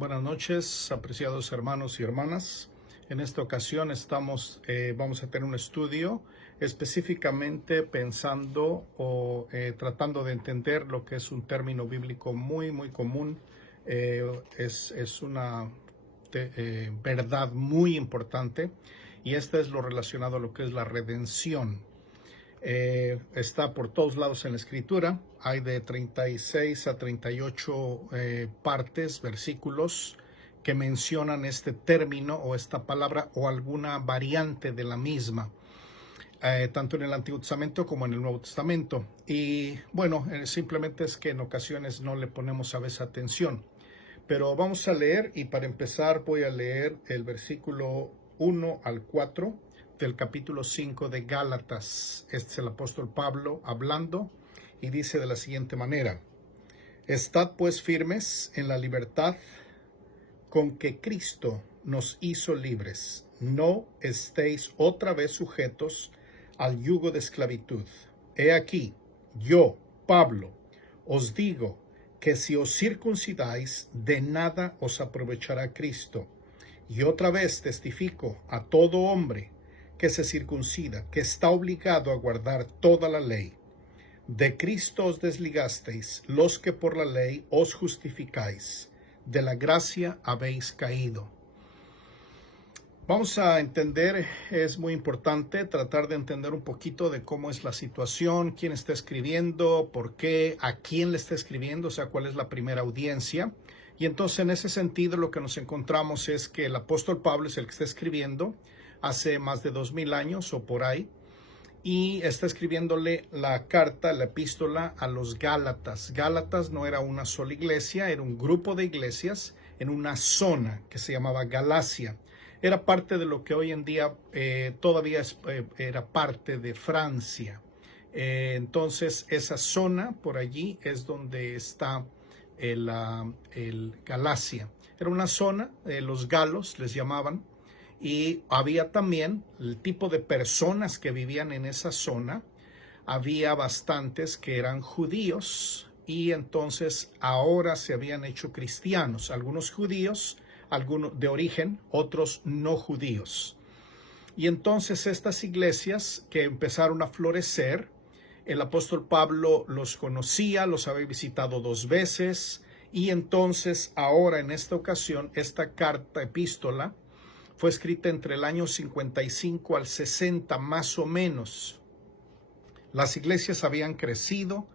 Buenas noches, apreciados hermanos y hermanas. En esta ocasión vamos a tener un estudio específicamente pensando o tratando de entender lo que es un término bíblico muy común. Es una verdad muy importante, y esta es lo relacionado a lo que es la redención. Está por todos lados en la escritura. Hay de 36 a 38 partes, versículos que mencionan este término o esta palabra o alguna variante de la misma, tanto en el Antiguo Testamento como en el Nuevo Testamento. Y bueno, simplemente es que en ocasiones no le ponemos a veces atención. Pero vamos a leer, y para empezar voy a leer el versículo 1 al 4 del capítulo 5 de Gálatas. Este es el apóstol Pablo hablando, y dice de la siguiente manera: Estad pues firmes en la libertad con que Cristo nos hizo libres. No estéis otra vez sujetos al yugo de esclavitud. He aquí, yo, Pablo, os digo que si os circuncidáis, de nada os aprovechará Cristo. Y otra vez testifico a todo hombre que se circuncida, que está obligado a guardar toda la ley. De Cristo os desligasteis, los que por la ley os justificáis. De la gracia habéis caído. Vamos a entender, es muy importante tratar de entender un poquito de cómo es la situación, quién está escribiendo, por qué, a quién le está escribiendo, o sea, cuál es la primera audiencia. Y entonces, en ese sentido, lo que nos encontramos es que el apóstol Pablo es el que está escribiendo hace más de 2000 años o por ahí, y está escribiéndole la carta, la epístola a los Gálatas. Gálatas no era una sola iglesia, era un grupo de iglesias en una zona que se llamaba Galacia. Era parte de lo que hoy en día todavía era parte de Francia. Entonces, esa zona por allí es donde está el Galacia. Era una zona, los galos les llamaban, y había también el tipo de personas que vivían en esa zona. Había bastantes que eran judíos, y entonces ahora se habían hecho cristianos, algunos judíos, algunos de origen, otros no judíos. Y entonces estas iglesias que empezaron a florecer, el apóstol Pablo los conocía, los había visitado 2 veces, y entonces ahora en esta ocasión, esta carta epístola fue escrita entre el año 55 al 60 más o menos. Las iglesias habían crecido,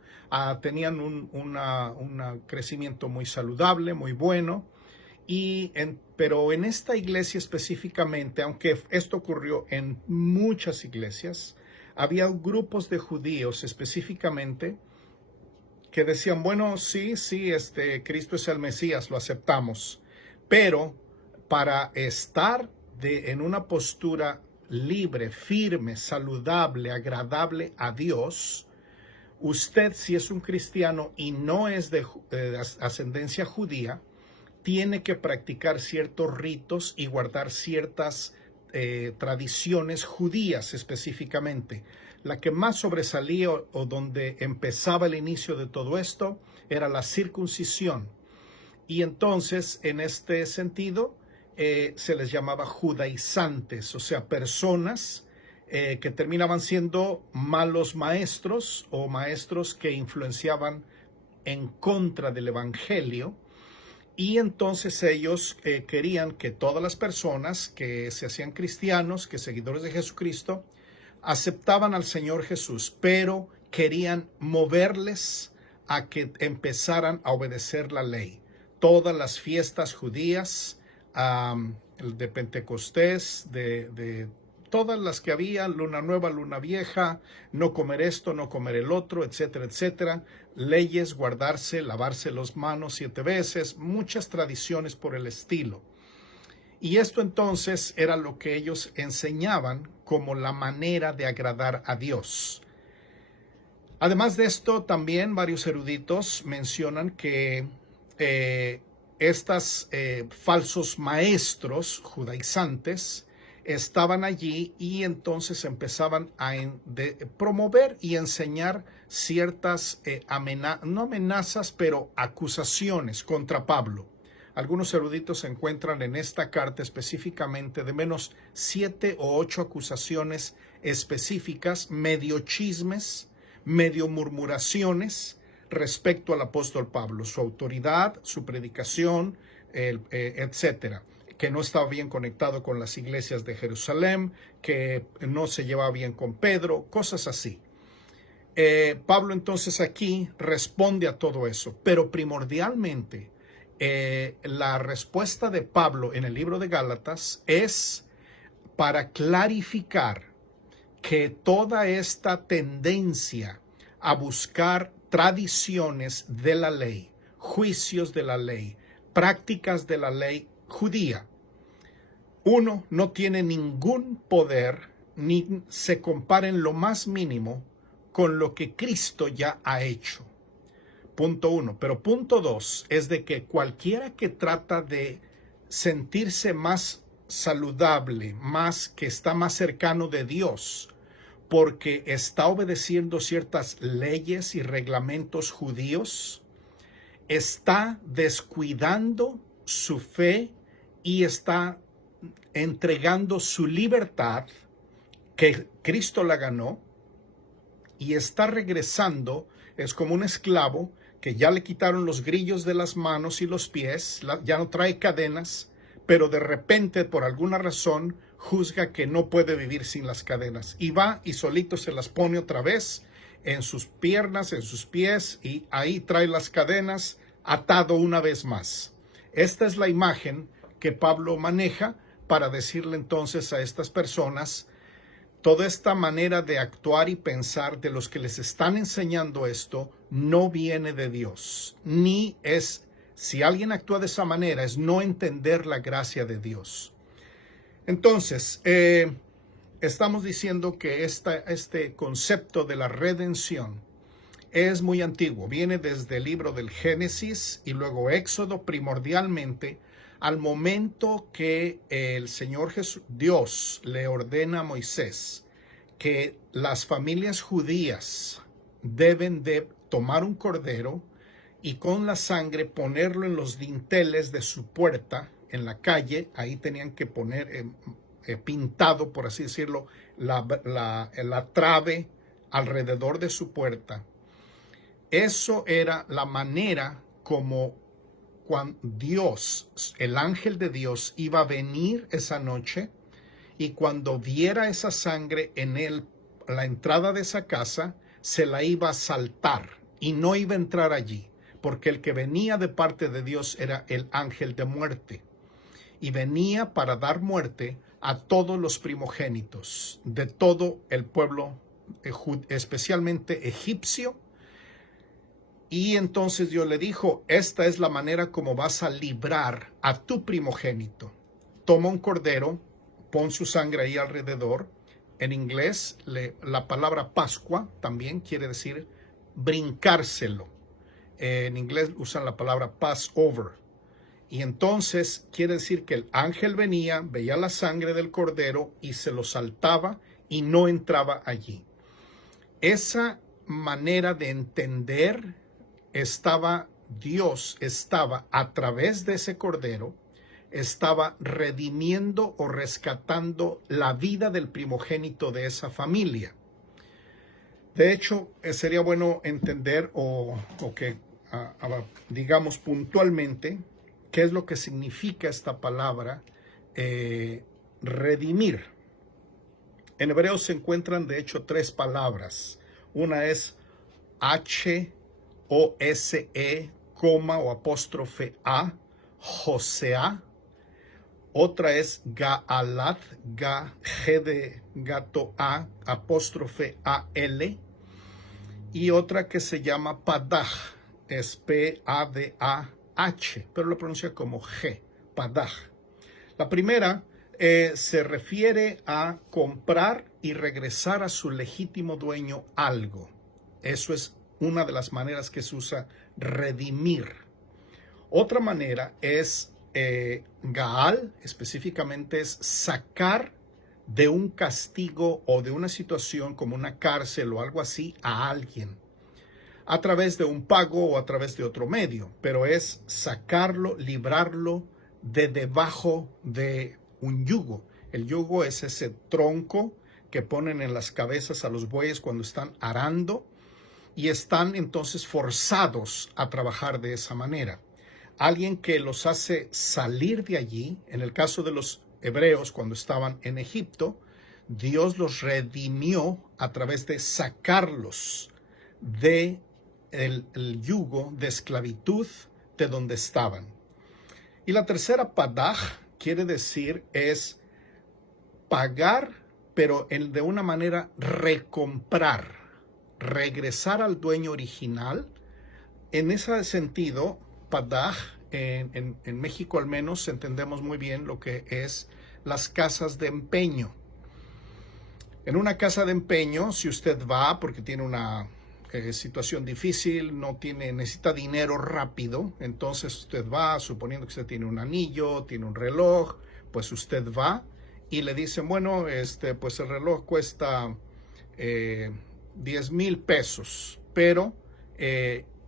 tenían un crecimiento muy saludable, muy bueno. Pero en esta iglesia específicamente, aunque esto ocurrió en muchas iglesias, había grupos de judíos específicamente que decían, bueno, sí, Cristo es el Mesías, lo aceptamos, pero para estar en una postura libre, firme, saludable, agradable a Dios, usted, si es un cristiano y no es de ascendencia judía, tiene que practicar ciertos ritos y guardar ciertas tradiciones judías específicamente. La que más sobresalía o donde empezaba el inicio de todo esto era la circuncisión. Y entonces, en este sentido, se les llamaba judaizantes, o sea, personas que terminaban siendo malos maestros o maestros que influenciaban en contra del evangelio. Y entonces ellos querían que todas las personas que se hacían cristianos, que seguidores de Jesucristo, aceptaban al Señor Jesús, pero querían moverles a que empezaran a obedecer la ley. Todas las fiestas judías, el de Pentecostés, de todas las que había, luna nueva, luna vieja, no comer esto, no comer el otro, etcétera, etcétera. Leyes, guardarse, lavarse las manos 7 veces, muchas tradiciones por el estilo. Y esto entonces era lo que ellos enseñaban como la manera de agradar a Dios. Además de esto, también varios eruditos mencionan que estos falsos maestros judaizantes estaban allí, y entonces empezaban a promover y enseñar ciertas, no amenazas, pero acusaciones contra Pablo. Algunos eruditos encuentran en esta carta específicamente de menos 7 o 8 acusaciones específicas, medio chismes, medio murmuraciones respecto al apóstol Pablo, su autoridad, su predicación, etcétera, que no estaba bien conectado con las iglesias de Jerusalén, que no se llevaba bien con Pedro, cosas así. Pablo entonces aquí responde a todo eso, pero primordialmente la respuesta de Pablo en el libro de Gálatas es para clarificar que toda esta tendencia a buscar tradiciones de la ley, juicios de la ley, prácticas de la ley judía, uno, no tiene ningún poder ni se compara en lo más mínimo con lo que Cristo ya ha hecho. Punto 1. Pero punto 2 es de que cualquiera que trata de sentirse más saludable, más que está más cercano de Dios, porque está obedeciendo ciertas leyes y reglamentos judíos, está descuidando su fe y está entregando su libertad que Cristo la ganó y está regresando. Es como un esclavo que ya le quitaron los grillos de las manos y los pies, ya no trae cadenas, pero de repente por alguna razón juzga que no puede vivir sin las cadenas y va y solito se las pone otra vez en sus piernas, en sus pies, y ahí trae las cadenas atado una vez más. Esta es la imagen que Pablo maneja para decirle entonces a estas personas: toda esta manera de actuar y pensar de los que les están enseñando esto no viene de Dios, ni es, si alguien actúa de esa manera, es no entender la gracia de Dios. Entonces, estamos diciendo que este concepto de la redención es muy antiguo, viene desde el libro del Génesis y luego Éxodo primordialmente, al momento que el Señor Dios le ordena a Moisés que las familias judías deben de tomar un cordero y con la sangre ponerlo en los dinteles de su puerta en la calle. Ahí tenían que poner pintado, por así decirlo, la trave alrededor de su puerta. Eso era la manera como cuando Dios, el ángel de Dios, iba a venir esa noche, y cuando viera esa sangre en la entrada de esa casa, se la iba a saltar y no iba a entrar allí, porque el que venía de parte de Dios era el ángel de muerte, y venía para dar muerte a todos los primogénitos de todo el pueblo, especialmente egipcio. Y entonces Dios le dijo: esta es la manera como vas a librar a tu primogénito. Toma un cordero, pon su sangre ahí alrededor. En inglés, la palabra Pascua también quiere decir brincárselo. En inglés usan la palabra Passover. Y entonces quiere decir que el ángel venía, veía la sangre del cordero y se lo saltaba y no entraba allí. Esa manera de entender Dios estaba a través de ese cordero, estaba redimiendo o rescatando la vida del primogénito de esa familia. De hecho, sería bueno entender o que digamos puntualmente qué es lo que significa esta palabra redimir. En hebreo se encuentran de hecho 3 palabras. Una es H-O-S-E, coma o apóstrofe A, Josea. Otra es Gaalat, G de gato A, apóstrofe A-L. Y otra que se llama Padaj, es P-A-D-A-H, pero lo pronuncia como G, Padaj. La primera se refiere a comprar y regresar a su legítimo dueño algo. Eso es una de las maneras que se usa redimir. Otra manera es Gaal, específicamente es sacar de un castigo o de una situación como una cárcel o algo así a alguien. a través de un pago o a través de otro medio, pero es sacarlo, librarlo de debajo de un yugo. El yugo es ese tronco que ponen en las cabezas a los bueyes cuando están arando y están entonces forzados a trabajar de esa manera. Alguien que los hace salir de allí, en el caso de los hebreos cuando estaban en Egipto, Dios los redimió a través de sacarlos de el yugo de esclavitud de donde estaban. Y la tercera padaj quiere decir es pagar, pero de una manera recomprar, regresar al dueño original. En ese sentido, padaj, en México al menos entendemos muy bien lo que es las casas de empeño. En una casa de empeño, si usted va porque tiene una situación difícil, necesita dinero rápido, entonces usted va, suponiendo que usted tiene un anillo, tiene un reloj, pues usted va y le dicen, bueno, pues el reloj cuesta 10,000 pesos, pero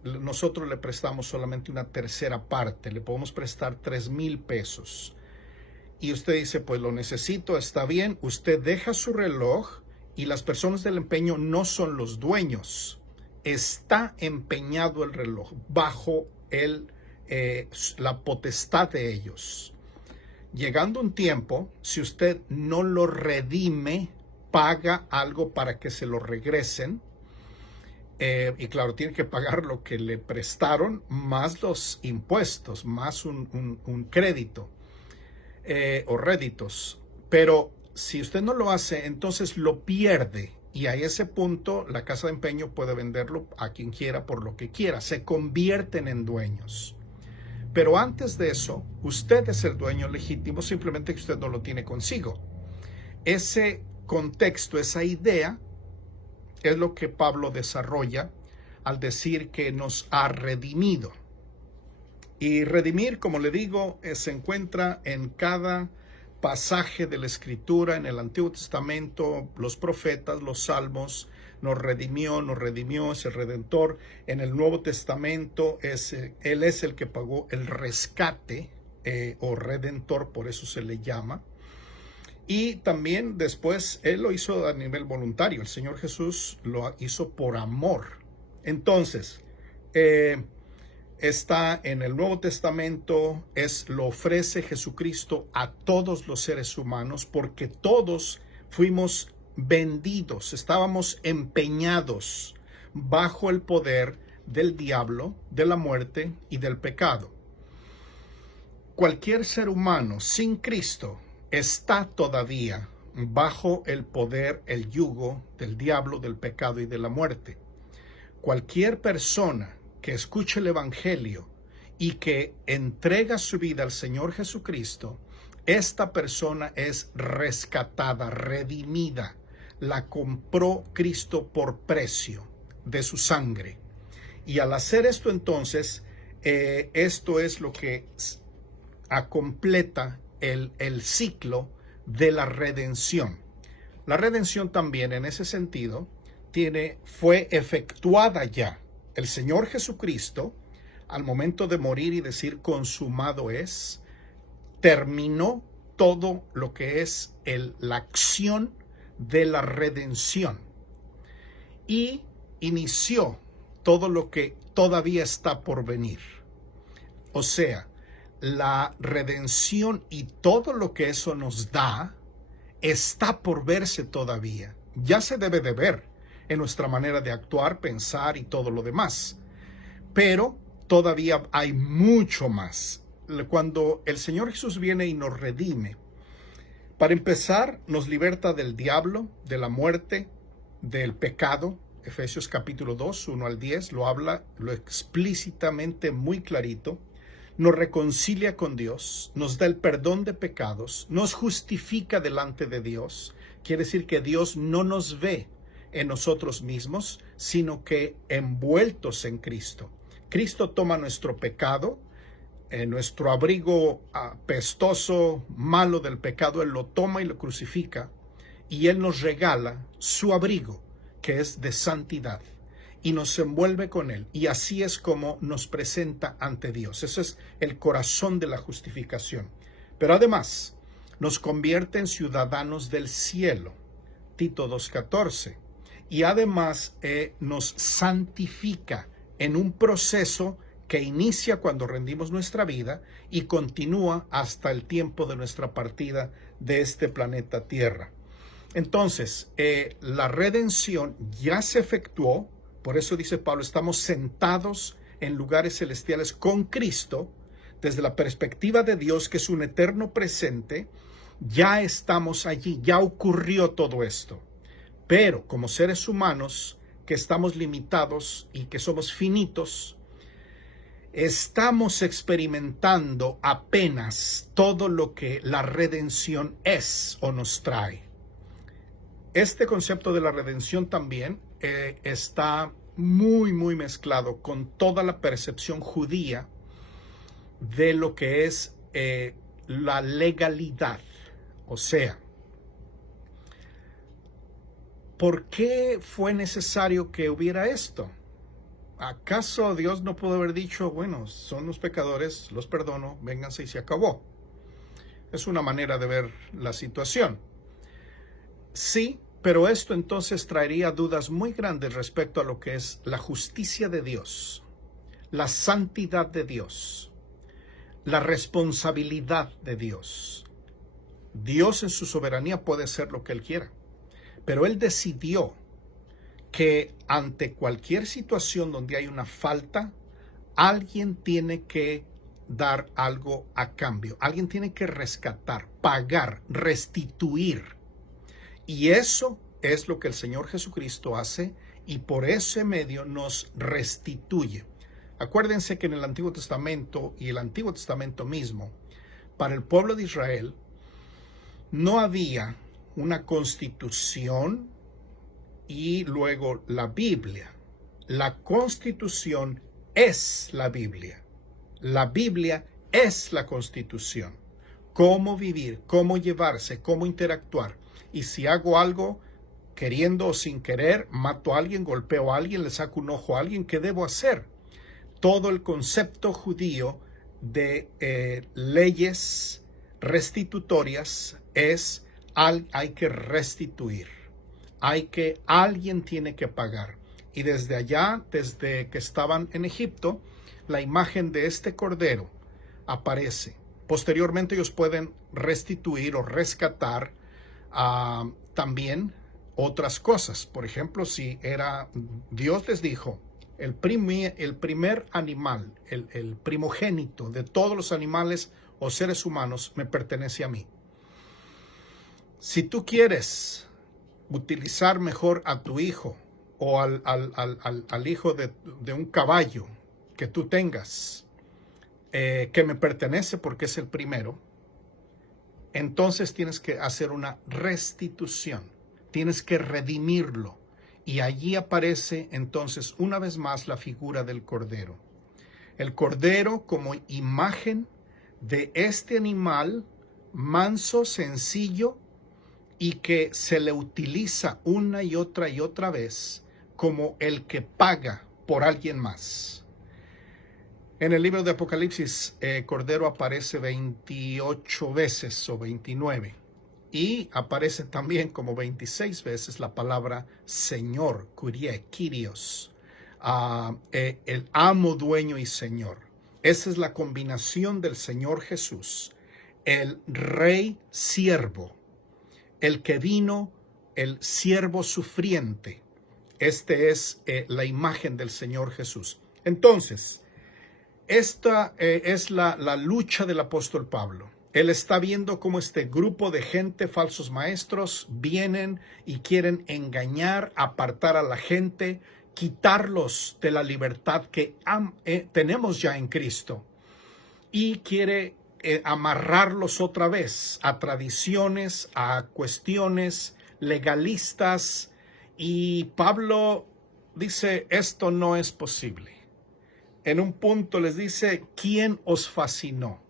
nosotros le prestamos solamente una tercera parte, le podemos prestar 3,000 pesos. Y usted dice, pues lo necesito, está bien, usted deja su reloj y las personas del empeño no son los dueños. Está empeñado el reloj bajo la potestad de ellos. Llegando un tiempo, si usted no lo redime, paga algo para que se lo regresen. Y claro, tiene que pagar lo que le prestaron, más los impuestos, más un crédito o réditos. Pero si usted no lo hace, entonces lo pierde. Y a ese punto, la casa de empeño puede venderlo a quien quiera por lo que quiera. Se convierten en dueños. Pero antes de eso, usted es el dueño legítimo, simplemente que usted no lo tiene consigo. Ese contexto, esa idea, es lo que Pablo desarrolla al decir que nos ha redimido. Y redimir, como le digo, se encuentra en cada pasaje de la Escritura, en el Antiguo Testamento, los profetas, los salmos, nos redimió, es el Redentor. En el Nuevo Testamento, Él es el que pagó el rescate o Redentor, por eso se le llama. Y también después Él lo hizo a nivel voluntario, el Señor Jesús lo hizo por amor. Entonces, está en el Nuevo Testamento, lo ofrece Jesucristo a todos los seres humanos porque todos fuimos vendidos, estábamos empeñados bajo el poder del diablo, de la muerte y del pecado. Cualquier ser humano sin Cristo está todavía bajo el poder, el yugo del diablo, del pecado y de la muerte. Cualquier persona que escuche el Evangelio y que entrega su vida al Señor Jesucristo, esta persona es rescatada, redimida. La compró Cristo por precio de su sangre. Y al hacer esto entonces, esto es lo que completa el ciclo de la redención. La redención también en ese sentido fue efectuada ya. El Señor Jesucristo, al momento de morir y decir consumado es, terminó todo lo que es la acción de la redención y inició todo lo que todavía está por venir. O sea, la redención y todo lo que eso nos da está por verse todavía. Ya se debe de ver en nuestra manera de actuar, pensar y todo lo demás. Pero todavía hay mucho más. Cuando el Señor Jesús viene y nos redime, para empezar, nos liberta del diablo, de la muerte, del pecado. Efesios capítulo 2, 1 al 10, lo explícitamente muy clarito. Nos reconcilia con Dios, nos da el perdón de pecados, nos justifica delante de Dios. Quiere decir que Dios no nos ve en nosotros mismos, sino que envueltos en Cristo. Cristo toma nuestro pecado, nuestro abrigo apestoso, malo del pecado, Él lo toma y lo crucifica, y Él nos regala su abrigo, que es de santidad. y nos envuelve con Él. Y así es como nos presenta ante Dios. Eso es el corazón de la justificación. Pero además, nos convierte en ciudadanos del cielo. Tito 2:14. Y además nos santifica en un proceso que inicia cuando rendimos nuestra vida y continúa hasta el tiempo de nuestra partida de este planeta Tierra. Entonces, la redención ya se efectuó, por eso dice Pablo, estamos sentados en lugares celestiales con Cristo, desde la perspectiva de Dios, que es un eterno presente, ya estamos allí, ya ocurrió todo esto. Pero como seres humanos que estamos limitados y que somos finitos, estamos experimentando apenas todo lo que la redención es o nos trae. Este concepto de la redención también está muy mezclado con toda la percepción judía de lo que es la legalidad. O sea, ¿por qué fue necesario que hubiera esto? ¿Acaso Dios no pudo haber dicho, bueno, son los pecadores, los perdono, vénganse y se acabó? Es una manera de ver la situación. Sí, pero esto entonces traería dudas muy grandes respecto a lo que es la justicia de Dios, la santidad de Dios, la responsabilidad de Dios. Dios en su soberanía puede hacer lo que Él quiera, pero Él decidió que ante cualquier situación donde hay una falta, alguien tiene que dar algo a cambio. Alguien tiene que rescatar, pagar, restituir. Y eso es lo que el Señor Jesucristo hace y por ese medio nos restituye. Acuérdense que en el Antiguo Testamento y el Antiguo Testamento mismo, para el pueblo de Israel, no había una constitución y luego la Biblia. La Constitución es la Biblia. La Biblia es la Constitución. Cómo vivir, cómo llevarse, cómo interactuar. Y si hago algo queriendo o sin querer, mato a alguien, golpeo a alguien, le saco un ojo a alguien, ¿qué debo hacer? Todo el concepto judío de leyes restitutorias es hay que restituir. Alguien tiene que pagar. Y desde allá, desde que estaban en Egipto, la imagen de este cordero aparece. Posteriormente ellos pueden restituir o rescatar también otras cosas. Por ejemplo, si Dios les dijo, el primer animal, el primogénito de todos los animales o seres humanos me pertenece a mí. Si tú quieres utilizar mejor a tu hijo o al hijo de un caballo que tú tengas, que me pertenece porque es el primero, entonces tienes que hacer una restitución, tienes que redimirlo. Y allí aparece entonces una vez más la figura del cordero. El cordero como imagen de este animal manso, sencillo, y que se le utiliza una y otra vez como el que paga por alguien más. En el libro de Apocalipsis, Cordero aparece 28 veces o 29 y aparece también como 26 veces la palabra Señor, Kyrie, Kyrios, el amo, dueño y Señor. Esa es la combinación del Señor Jesús, el Rey siervo, el que vino, el siervo sufriente. Este es la imagen del Señor Jesús. Entonces, esta es la lucha del apóstol Pablo. Él está viendo cómo este grupo de gente, falsos maestros, vienen y quieren engañar, apartar a la gente, quitarlos de la libertad que tenemos ya en Cristo. Y quiere amarrarlos otra vez a tradiciones, a cuestiones legalistas. Y Pablo dice, esto no es posible. En un punto les dice, ¿quién os fascinó?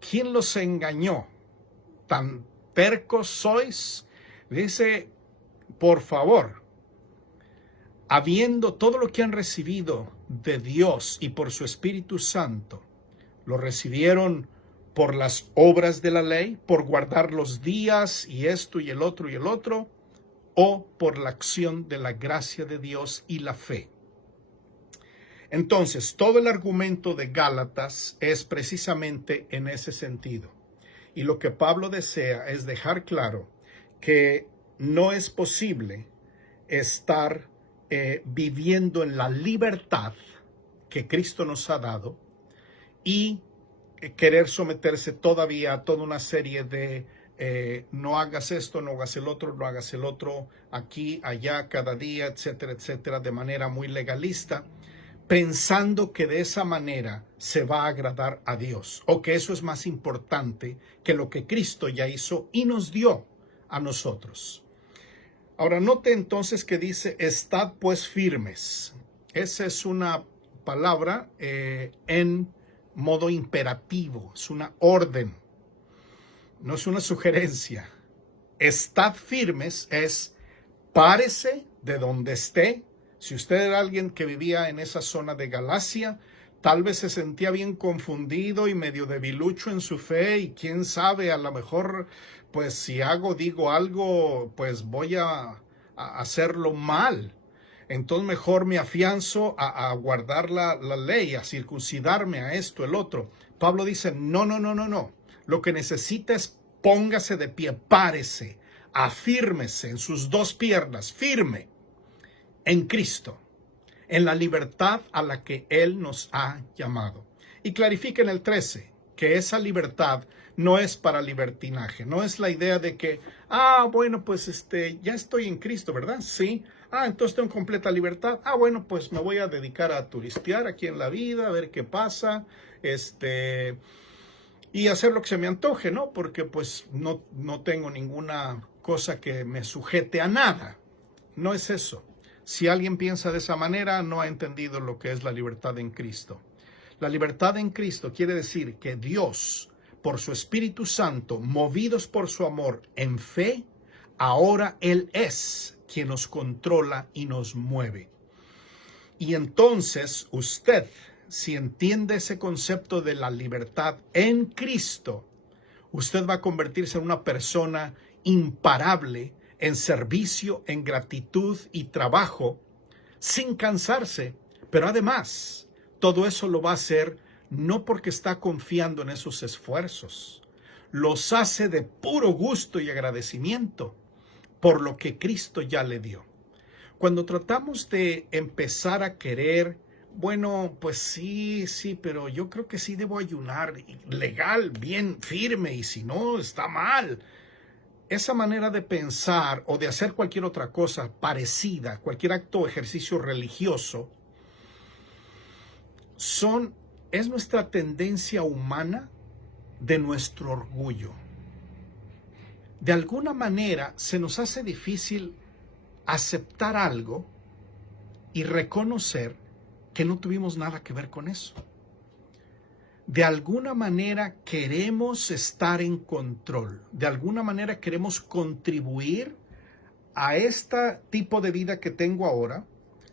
¿Quién los engañó? ¿Tan tercos sois? Dice, por favor, habiendo todo lo que han recibido de Dios y por su Espíritu Santo, lo recibieron por las obras de la ley, por guardar los días y esto y el otro, o por la acción de la gracia de Dios y la fe. Entonces, todo el argumento de Gálatas es precisamente en ese sentido. Y lo que Pablo desea es dejar claro que no es posible estar viviendo en la libertad que Cristo nos ha dado y querer someterse todavía a toda una serie de no hagas esto, no hagas el otro, no hagas el otro, aquí, allá, cada día, etcétera, etcétera, de manera muy legalista, pensando que de esa manera se va a agradar a Dios, o que eso es más importante que lo que Cristo ya hizo y nos dio a nosotros. Ahora, note entonces que dice, estad pues firmes. Esa es una palabra en modo imperativo, es una orden, no es una sugerencia. Estad firmes es párese de donde esté. Si usted era alguien que vivía en esa zona de Galacia, tal vez se sentía bien confundido y medio debilucho en su fe y quién sabe, a lo mejor, pues si digo algo, pues voy a hacerlo mal. Entonces mejor me afianzo a guardar la ley, a circuncidarme, a esto, el otro. Pablo dice, no. Lo que necesita es póngase de pie, párese, afírmese en sus dos piernas, firme en Cristo, en la libertad a la que Él nos ha llamado. Y clarifica en el 13 que esa libertad no es para libertinaje, no es la idea de que, bueno, pues ya estoy en Cristo, ¿verdad? Sí. Entonces tengo completa libertad. Bueno, pues me voy a dedicar a turistear aquí en la vida, a ver qué pasa, y hacer lo que se me antoje, ¿no? Porque pues no tengo ninguna cosa que me sujete a nada. No es eso. Si alguien piensa de esa manera, no ha entendido lo que es la libertad en Cristo. La libertad en Cristo quiere decir que Dios, por su Espíritu Santo, movidos por su amor en fe, ahora Él es quien nos controla y nos mueve. Y entonces usted, si entiende ese concepto de la libertad en Cristo, usted va a convertirse en una persona imparable en servicio, en gratitud y trabajo, sin cansarse. Pero además, todo eso lo va a hacer no porque está confiando en esos esfuerzos. Los hace de puro gusto y agradecimiento por lo que Cristo ya le dio. Cuando tratamos de empezar a querer, bueno, pues sí, pero yo creo que sí debo ayunar legal, bien firme, y si no, está mal. Esa manera de pensar o de hacer cualquier otra cosa parecida, cualquier acto o ejercicio religioso, es nuestra tendencia humana de nuestro orgullo. De alguna manera se nos hace difícil aceptar algo y reconocer que no tuvimos nada que ver con eso. De alguna manera queremos estar en control, de alguna manera queremos contribuir a este tipo de vida que tengo ahora,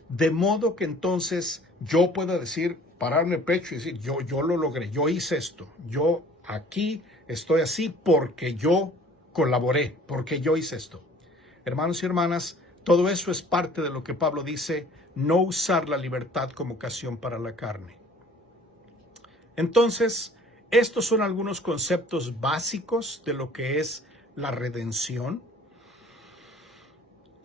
de modo que entonces yo pueda decir, pararme el pecho y decir, yo lo logré, yo hice esto, yo aquí estoy así porque yo colaboré, porque yo hice esto. Hermanos y hermanas, todo eso es parte de lo que Pablo dice, no usar la libertad como ocasión para la carne. Entonces, estos son algunos conceptos básicos de lo que es la redención.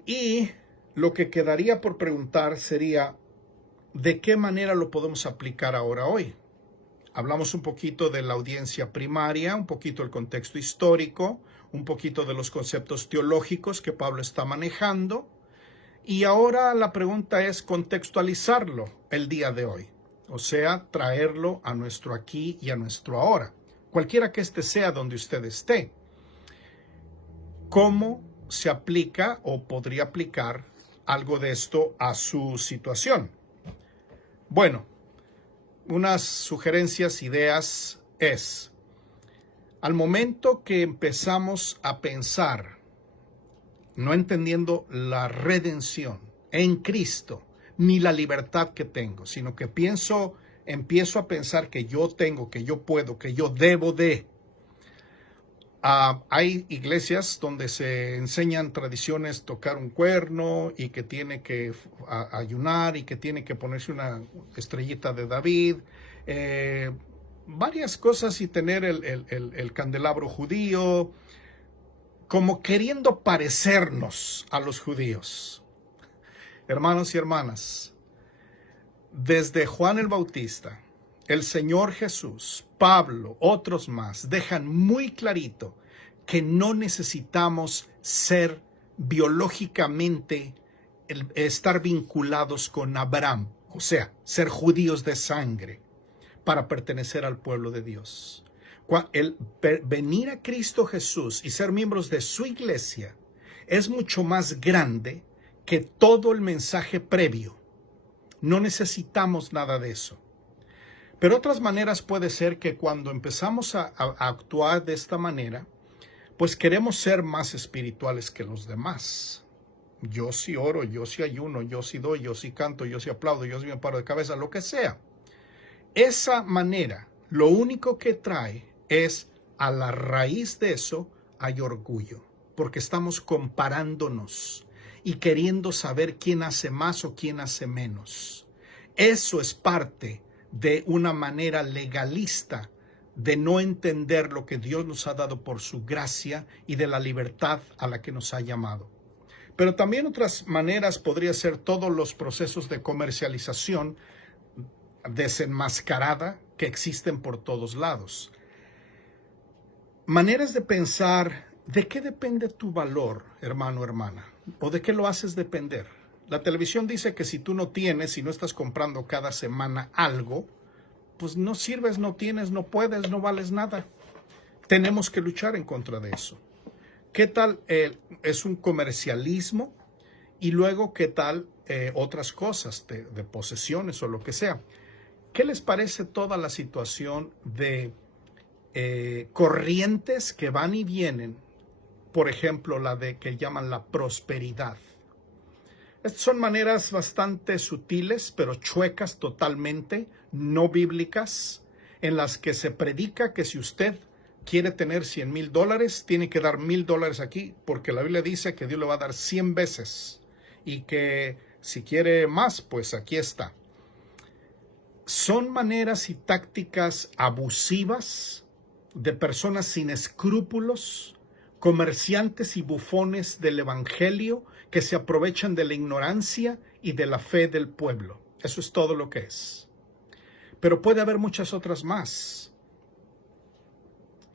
Y lo que quedaría por preguntar sería, ¿de qué manera lo podemos aplicar ahora hoy? Hablamos un poquito de la audiencia primaria, un poquito del contexto histórico, un poquito de los conceptos teológicos que Pablo está manejando. Y ahora la pregunta es contextualizarlo el día de hoy. O sea, traerlo a nuestro aquí y a nuestro ahora. Cualquiera que sea donde usted esté. ¿Cómo se aplica o podría aplicar algo de esto a su situación? Bueno, unas sugerencias, ideas es, al momento que empezamos a pensar, no entendiendo la redención, en Cristo, ni la libertad que tengo, sino que empiezo a pensar que yo tengo, que yo puedo, que yo debo de. Hay iglesias donde se enseñan tradiciones, tocar un cuerno y que tiene que ayunar y que tiene que ponerse una estrellita de David, varias cosas y tener el candelabro judío, como queriendo parecernos a los judíos. Hermanos y hermanas, desde Juan el Bautista, el Señor Jesús, Pablo, otros más, dejan muy clarito que no necesitamos ser biológicamente, estar vinculados con Abraham, o sea, ser judíos de sangre para pertenecer al pueblo de Dios. El venir a Cristo Jesús y ser miembros de su iglesia es mucho más grande que todo el mensaje previo. No necesitamos nada de eso. Pero otras maneras puede ser que cuando empezamos a actuar de esta manera, pues queremos ser más espirituales que los demás. Yo sí oro, yo sí ayuno, yo sí doy, yo sí canto, yo sí aplaudo, yo sí me paro de cabeza, lo que sea. Esa manera, lo único que trae es, a la raíz de eso, hay orgullo, porque estamos comparándonos y queriendo saber quién hace más o quién hace menos. Eso es parte de una manera legalista de no entender lo que Dios nos ha dado por su gracia y de la libertad a la que nos ha llamado. Pero también otras maneras podría ser todos los procesos de comercialización desenmascarada que existen por todos lados. Maneras de pensar, ¿de qué depende tu valor, hermano, hermana? ¿O de qué lo haces depender? La televisión dice que si tú no tienes, si no estás comprando cada semana algo, pues no sirves, no tienes, no puedes, no vales nada. Tenemos que luchar en contra de eso. ¿Qué tal es un comercialismo? Y luego, ¿qué tal otras cosas de posesiones o lo que sea? ¿Qué les parece toda la situación de corrientes que van y vienen? Por ejemplo, la de que llaman la prosperidad. Estas son maneras bastante sutiles, pero chuecas totalmente, no bíblicas, en las que se predica que si usted quiere tener $100,000, tiene que dar $1,000 aquí, porque la Biblia dice que Dios le va a dar 100 veces y que si quiere más, pues aquí está. Son maneras y tácticas abusivas de personas sin escrúpulos, comerciantes y bufones del evangelio que se aprovechan de la ignorancia y de la fe del pueblo. Eso es todo lo que es. Pero puede haber muchas otras más.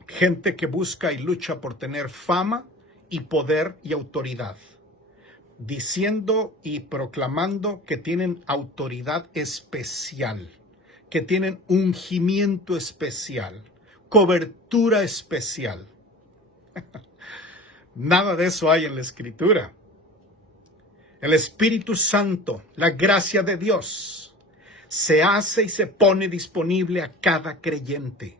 Gente que busca y lucha por tener fama y poder y autoridad, diciendo y proclamando que tienen autoridad especial, que tienen ungimiento especial, cobertura especial. Nada de eso hay en la Escritura. El Espíritu Santo, la gracia de Dios, se hace y se pone disponible a cada creyente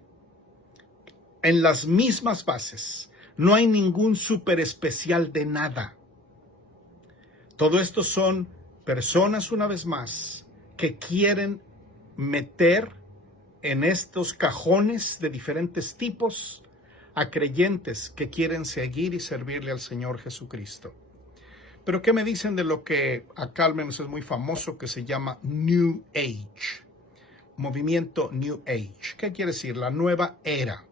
en las mismas bases. No hay ningún súper especial de nada. Todo esto son personas, una vez más, que quieren meter en estos cajones de diferentes tipos a creyentes que quieren seguir y servirle al Señor Jesucristo. Pero ¿qué me dicen de lo que acá al menos es muy famoso, que se llama New Age? Movimiento New Age. ¿Qué quiere decir? La nueva era.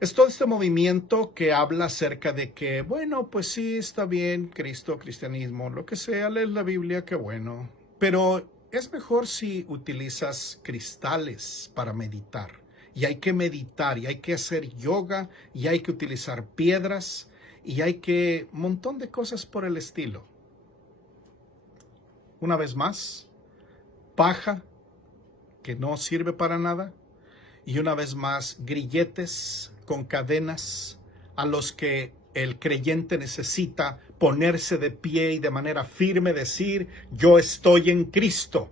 Es todo este movimiento que habla acerca de que, bueno, pues sí, está bien, Cristo, cristianismo, lo que sea, lees la Biblia, qué bueno. Pero es mejor si utilizas cristales para meditar. Y hay que meditar, y hay que hacer yoga, y hay que utilizar piedras, y hay que un montón de cosas por el estilo. Una vez más, paja que no sirve para nada, y una vez más, grilletes con cadenas a los que el creyente necesita ponerse de pie y de manera firme decir: yo estoy en Cristo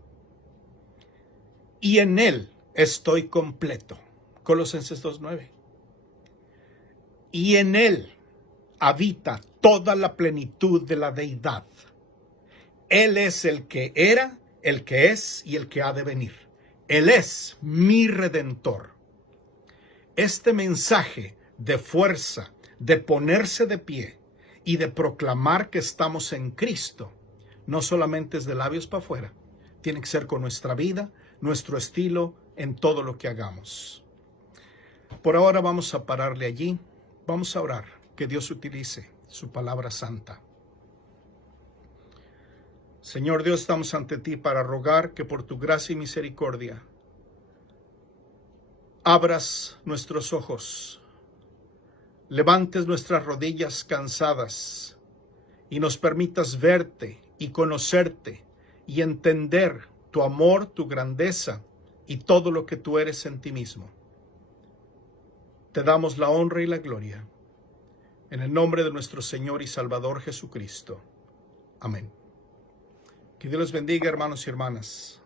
y en Él estoy completo. Colosenses 2:9. Y en Él habita toda la plenitud de la deidad. Él es el que era, el que es y el que ha de venir. Él es mi Redentor. Este mensaje de fuerza, de ponerse de pie y de proclamar que estamos en Cristo, no solamente es de labios para afuera, tiene que ser con nuestra vida, nuestro estilo, en todo lo que hagamos. Por ahora vamos a pararle allí, vamos a orar, que Dios utilice su palabra santa. Señor Dios, estamos ante ti para rogar que por tu gracia y misericordia abras nuestros ojos, levantes nuestras rodillas cansadas y nos permitas verte y conocerte y entender tu amor, tu grandeza y todo lo que tú eres en ti mismo. Te damos la honra y la gloria. En el nombre de nuestro Señor y Salvador Jesucristo. Amén. Que Dios les bendiga, hermanos y hermanas.